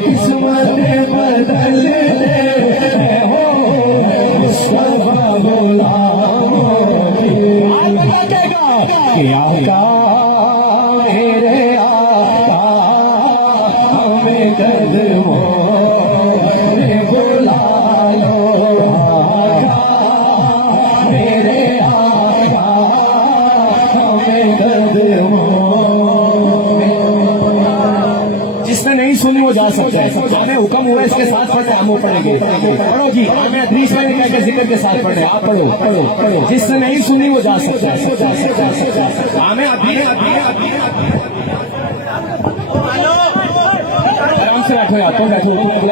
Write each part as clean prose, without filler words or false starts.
किस्मत बदल दे मुस्तफा कि आका मेरे आका हमें कदमों में बुला लो आका मेरे आका हमें कदमों। जिसने नहीं सुनी वो जा सकता है, हमें हुक्म हुआ इसके साथ पढ़े, हम वो पढ़ेंगे। पढ़ो जी, हमें 20 मिनट कह के जिक्र के साथ पढ़े, आप पढ़ो पढ़ो पढ़ो। जिसने नहीं सुनी वो जा सकता है, हमें अभी आराम से बैठो यार, तो बैठो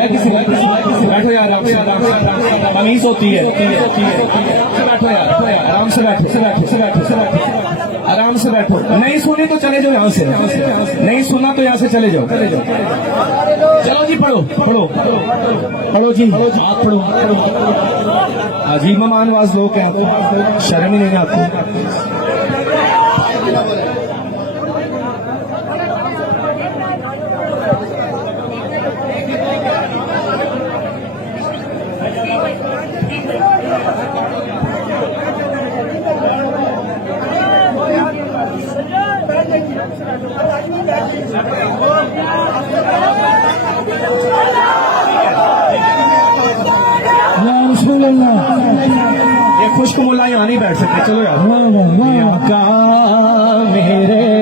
किसी बैठो यार, तमीज होती है, बैठो यार, आराम से बैठो आराम से बैठो। नहीं सुनी तो चले जाओ यहाँ से, नहीं सुना तो यहाँ से चले जाओ। चलो जी पढ़ो पढ़ो पढ़ो जी, आप पढ़ो। अजीब मेहमानवाज लोग हैं, शर्म ही नहीं आती। ये खुश्क मुल्ला यहाँ नहीं बैठ सकते। चलो यार, मेरे